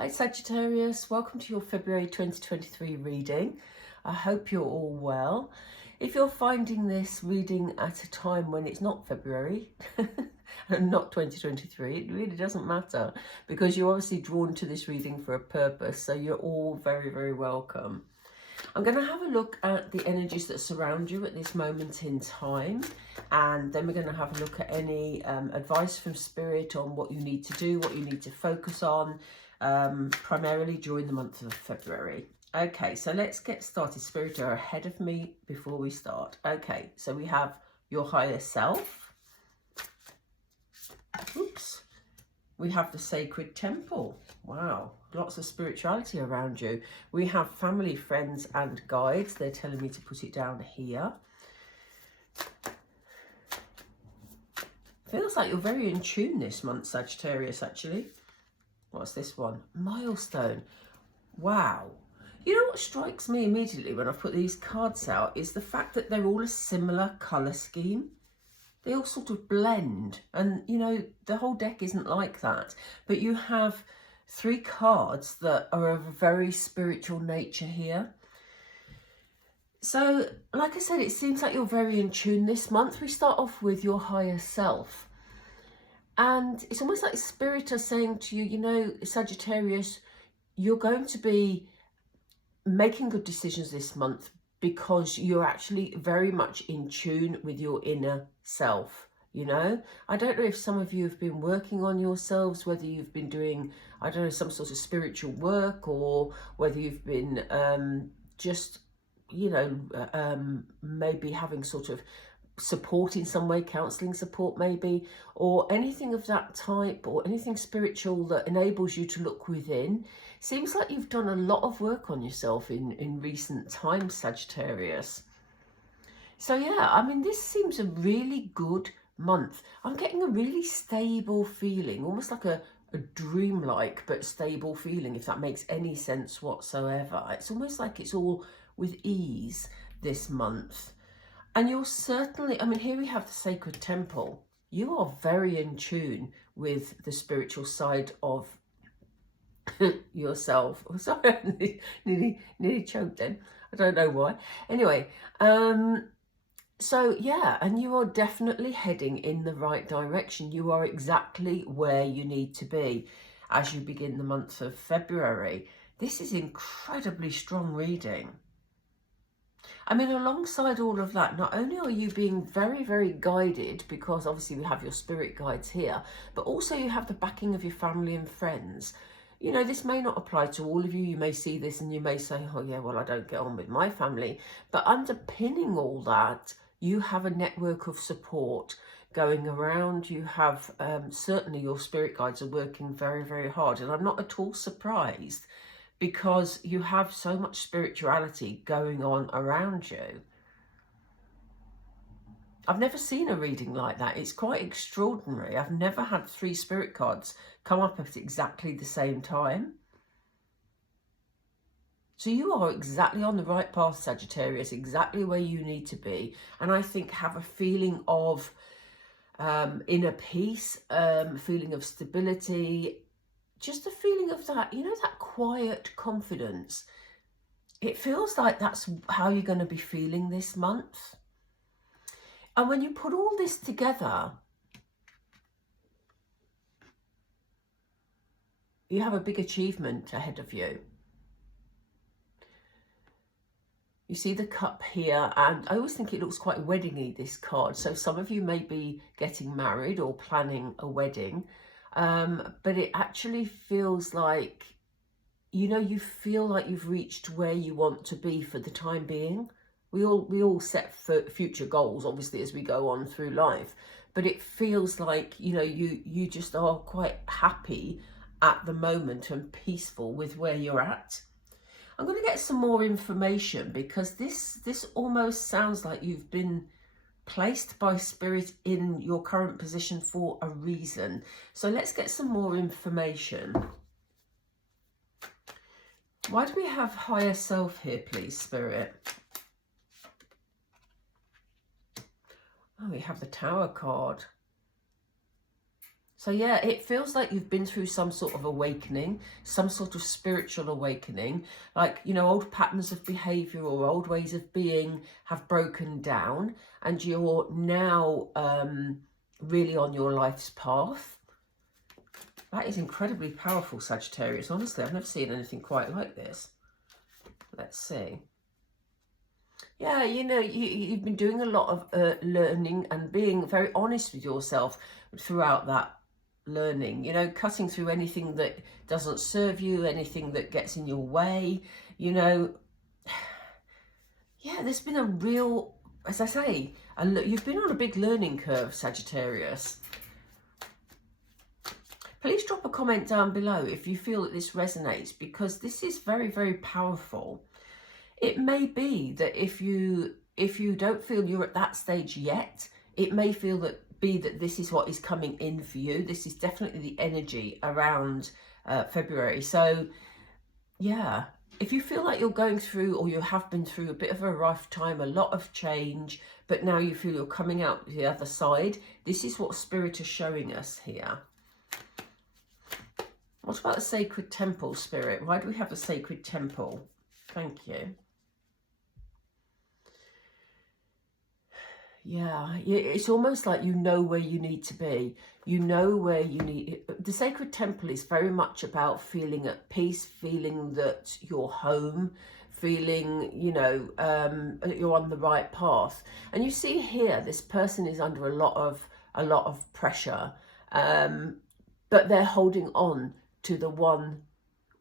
Hi Sagittarius, welcome to your February 2023 reading. I hope you're all well. If you're finding this reading at a time when it's not February and not 2023, it really doesn't matter because you're obviously drawn to this reading for a purpose, so you're all very, very welcome. I'm going to have a look at the energies that surround you at this moment in time, and then we're going to have a look at any advice from Spirit on what you need to do, what you need to focus on, primarily during the month of February. Okay, so let's get started. Spirit are ahead of me before we start. Okay, so we have your higher self. Oops. We have the sacred temple. Wow, lots of spirituality around you. We have family, friends and guides. They're telling me to put it down here. Feels like you're very in tune this month, Sagittarius, actually. What's this one? Milestone. Wow. You know what strikes me immediately when I put these cards out is the fact that they're all a similar colour scheme. They all sort of blend, and you know, the whole deck isn't like that, but you have 3 cards that are of a very spiritual nature here. So like I said, it seems like you're very in tune this month. We start off with your higher self, and it's almost like Spirit are saying to you, you know, Sagittarius, you're going to be making good decisions this month because you're actually very much in tune with your inner self. You know, I don't know if some of you have been working on yourselves, whether you've been doing, I don't know, some sort of spiritual work, or whether you've been just, you know, maybe having sort of support in some way, counselling support maybe, or anything of that type, or anything spiritual that enables you to look within. Seems like you've done a lot of work on yourself in recent times, Sagittarius. So yeah, I mean, this seems a really good month. I'm getting a really stable feeling, almost like a dreamlike but stable feeling, if that makes any sense whatsoever. It's almost like it's all with ease this month. And you're certainly, I mean, here we have the sacred temple. You are very in tune with the spiritual side of yourself. Oh, sorry, I nearly choked then. I don't know why. Anyway, so yeah, and you are definitely heading in the right direction. You are exactly where you need to be as you begin the month of February. This is incredibly strong reading. I mean, alongside all of that, not only are you being very, very guided, because obviously we have your spirit guides here, but also you have the backing of your family and friends. You know, this may not apply to all of you. You may see this and you may say, oh yeah, well, I don't get on with my family. But underpinning all that, you have a network of support going around. You have, certainly your spirit guides are working very, very hard. And I'm not at all surprised, because you have so much spirituality going on around you. I've never seen a reading like that. It's quite extraordinary. I've never had 3 spirit cards come up at exactly the same time. So you are exactly on the right path, Sagittarius, exactly where you need to be. And I think have a feeling of inner peace, feeling of stability, just a feeling of that, you know, that quiet confidence. It feels like that's how you're going to be feeling this month. And when you put all this together, you have a big achievement ahead of you. You see the cup here, and I always think it looks quite wedding-y, this card. So some of you may be getting married or planning a wedding. But it actually feels like, you know, you feel like you've reached where you want to be for the time being. We all set for future goals, obviously, as we go on through life. But it feels like, you know, you just are quite happy at the moment and peaceful with where you're at. I'm going to get some more information, because this almost sounds like you've been placed by Spirit in your current position for a reason. So let's get some more information. Why do we have higher self here, please, Spirit? Oh, we have the Tower card. So yeah, it feels like you've been through some sort of awakening, some sort of spiritual awakening. Like, you know, old patterns of behaviour or old ways of being have broken down, and you're now really on your life's path. That is incredibly powerful, Sagittarius. Honestly, I've never seen anything quite like this. Let's see. Yeah, you know, you've been doing a lot of learning and being very honest with yourself throughout that learning, you know, cutting through anything that doesn't serve you, anything that gets in your way, you know. Yeah, there's been a real, as I say, you've been on a big learning curve, Sagittarius. Please drop a comment down below if you feel that this resonates, because this is very, very powerful. It may be that if you don't feel you're at that stage yet, it may be that this is what is coming in for you. This is definitely the energy around February. So yeah, if you feel like you're going through, or you have been through, a bit of a rough time, a lot of change, but now you feel you're coming out the other side, this is what Spirit is showing us here. What about the sacred temple, Spirit? Why do we have a sacred temple? Thank you. Yeah, it's almost like you know where you need to be. You know where you need... The sacred temple is very much about feeling at peace, feeling that you're home, feeling, you know, you're on the right path. And you see here, this person is under a lot of pressure, but they're holding on to the one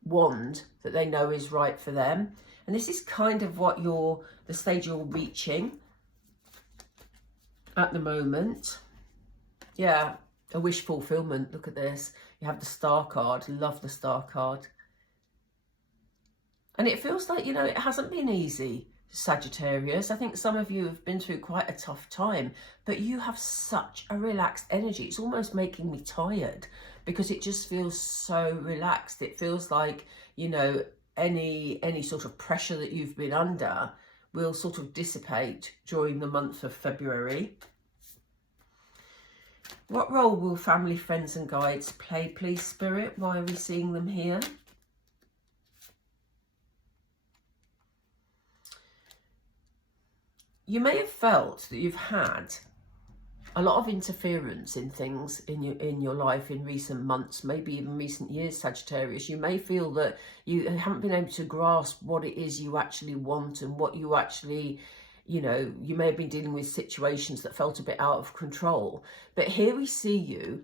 wand that they know is right for them. And this is kind of what the stage you're reaching at the moment. Yeah, a wish fulfillment. Look at this. You have the Star card. Love the Star card. And it feels like, you know, it hasn't been easy, Sagittarius. I think some of you have been through quite a tough time, but you have such a relaxed energy. It's almost making me tired, because it just feels so relaxed. It feels like, you know, any sort of pressure that you've been under will sort of dissipate during the month of February. What role will family, friends and guides play, please, Spirit? Why are we seeing them here? You may have felt that you've had a lot of interference in things in your life in recent months, maybe even recent years, Sagittarius. You may feel that you haven't been able to grasp what it is you actually want, and what you actually, you know, you may have been dealing with situations that felt a bit out of control. But here we see you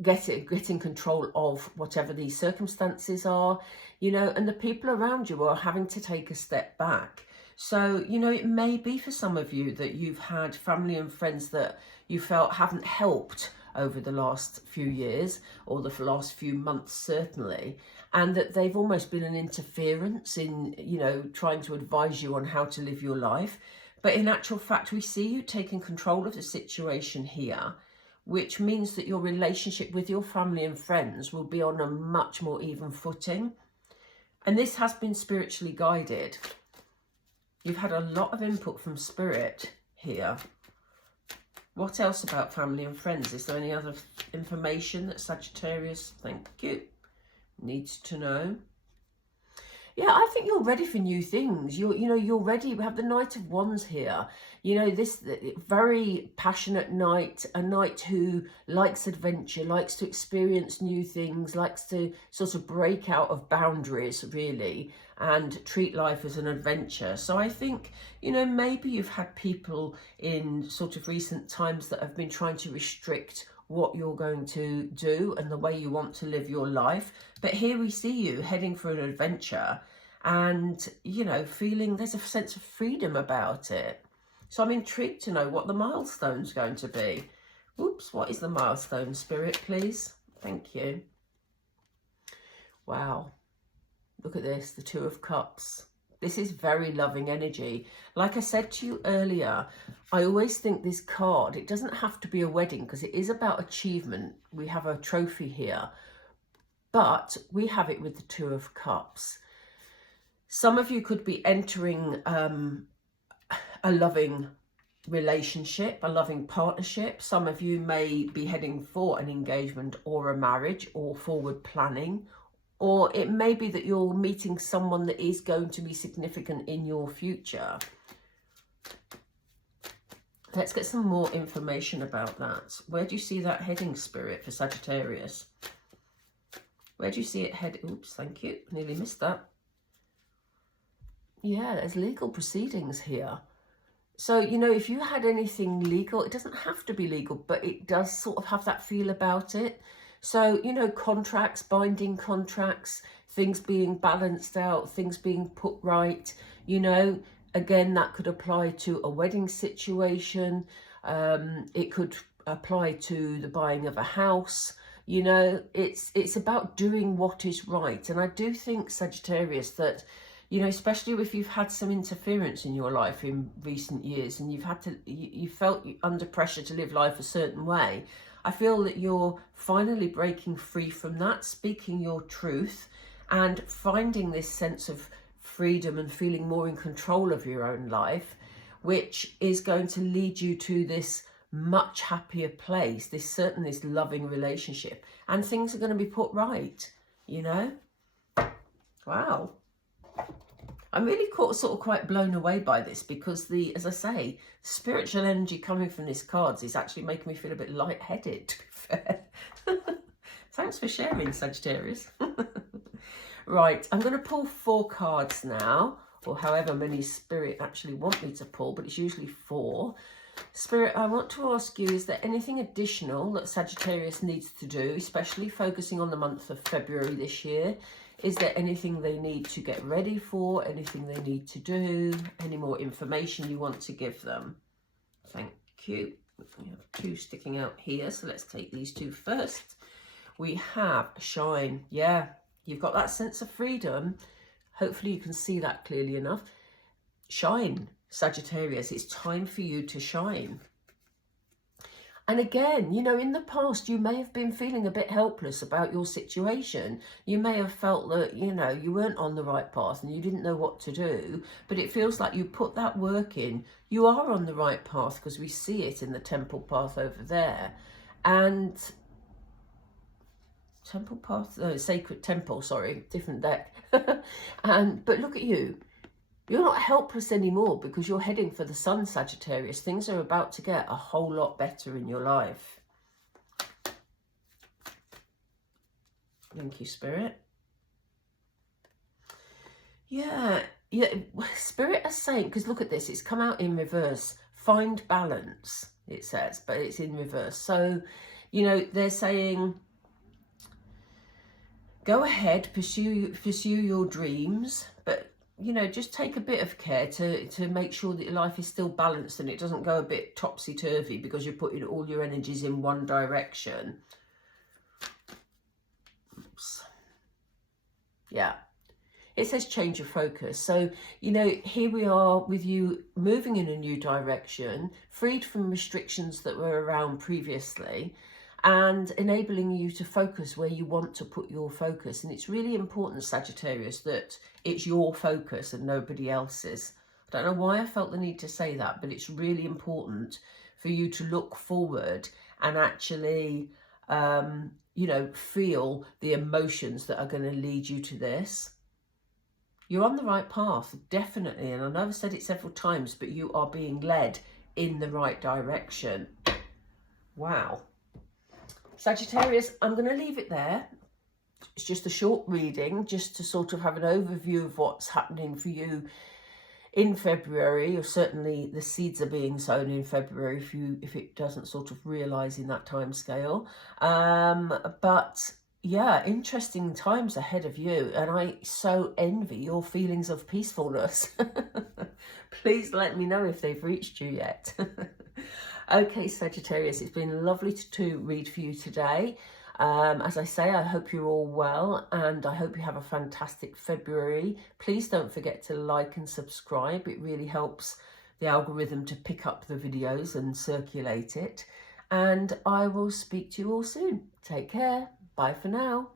getting control of whatever these circumstances are, you know, and the people around you are having to take a step back. So, you know, it may be for some of you that you've had family and friends that you felt haven't helped over the last few years, or the last few months certainly, and that they've almost been an interference in, you know, trying to advise you on how to live your life. But in actual fact, we see you taking control of the situation here, which means that your relationship with your family and friends will be on a much more even footing. And this has been spiritually guided. You've had a lot of input from Spirit here. What else about family and friends? Is there any other information that Sagittarius, thank you, needs to know? Yeah, I think you're ready for new things. You're ready. We have the Knight of Wands here. You know, this very passionate knight, a knight who likes adventure, likes to experience new things, likes to sort of break out of boundaries, really, and treat life as an adventure. So I think, you know, maybe you've had people in sort of recent times that have been trying to restrict what you're going to do and the way you want to live your life. But here we see you heading for an adventure and, you know, feeling there's a sense of freedom about it. So I'm intrigued to know what the milestone's going to be. Oops, what is the milestone, Spirit, please? Thank you. Wow. Look at this, the Two of Cups. This is very loving energy. Like I said to you earlier, I always think this card, it doesn't have to be a wedding, because it is about achievement. We have a trophy here, but we have it with the Two of Cups. Some of you could be entering a loving relationship, a loving partnership. Some of you may be heading for an engagement or a marriage or forward planning, or it may be that you're meeting someone that is going to be significant in your future. Let's get some more information about that. Where do you see that heading, Spirit, for Sagittarius? Where do you see it head? Oops, thank you. Nearly missed that. Yeah, there's legal proceedings here. So, you know, if you had anything legal, it doesn't have to be legal, but it does sort of have that feel about it. So, you know, contracts, binding contracts, things being balanced out, things being put right, you know, again, that could apply to a wedding situation. It could apply to the buying of a house. You know, it's about doing what is right. And I do think, Sagittarius, that, you know, especially if you've had some interference in your life in recent years and you felt under pressure to live life a certain way, I feel that you're finally breaking free from that, speaking your truth and finding this sense of freedom and feeling more in control of your own life, which is going to lead you to this much happier place, this loving relationship, and things are going to be put right, you know? Wow. I'm really sort of quite blown away by this, because as I say, spiritual energy coming from these cards is actually making me feel a bit lightheaded, to be fair. Thanks for sharing, Sagittarius. Right, I'm going to pull 4 cards now, or however many Spirit actually want me to pull, but it's usually 4. Spirit, I want to ask you, is there anything additional that Sagittarius needs to do, especially focusing on the month of February this year? Is there anything they need to get ready for? Anything they need to do? Any more information you want to give them? Thank you. We have 2 sticking out here, so let's take these 2 first. We have shine. Yeah, you've got that sense of freedom. Hopefully you can see that clearly enough. Shine, Sagittarius. It's time for you to shine. And again, you know, in the past, you may have been feeling a bit helpless about your situation. You may have felt that, you know, you weren't on the right path and you didn't know what to do. But it feels like you put that work in. You are on the right path, because we see it in the temple path over there. And temple path, no, sacred temple, sorry, different deck. But look at you. You're not helpless anymore, because you're heading for the sun, Sagittarius. Things are about to get a whole lot better in your life. Thank you, Spirit. Yeah, Spirit is saying, because look at this, it's come out in reverse. Find balance, it says, but it's in reverse. So, you know, they're saying, go ahead, pursue your dreams, but, you know, just take a bit of care to make sure that your life is still balanced and it doesn't go a bit topsy-turvy because you're putting all your energies in one direction. Oops. Yeah. It says change of focus. So, you know, here we are with you moving in a new direction, freed from restrictions that were around previously, and enabling you to focus where you want to put your focus. And it's really important, Sagittarius, that it's your focus and nobody else's. I don't know why I felt the need to say that, but it's really important for you to look forward and actually, you know, feel the emotions that are going to lead you to this. You're on the right path, definitely. And I know I've said it several times, but you are being led in the right direction. Wow. Sagittarius, I'm going to leave it there. It's just a short reading, just to sort of have an overview of what's happening for you in February, or certainly the seeds are being sown in February if it doesn't sort of realise in that time scale. But yeah, interesting times ahead of you, and I so envy your feelings of peacefulness. Please let me know if they've reached you yet. Okay, Sagittarius, it's been lovely to read for you today. As I say, I hope you're all well, and I hope you have a fantastic February. Please don't forget to like and subscribe. It really helps the algorithm to pick up the videos and circulate it. And I will speak to you all soon. Take care. Bye for now.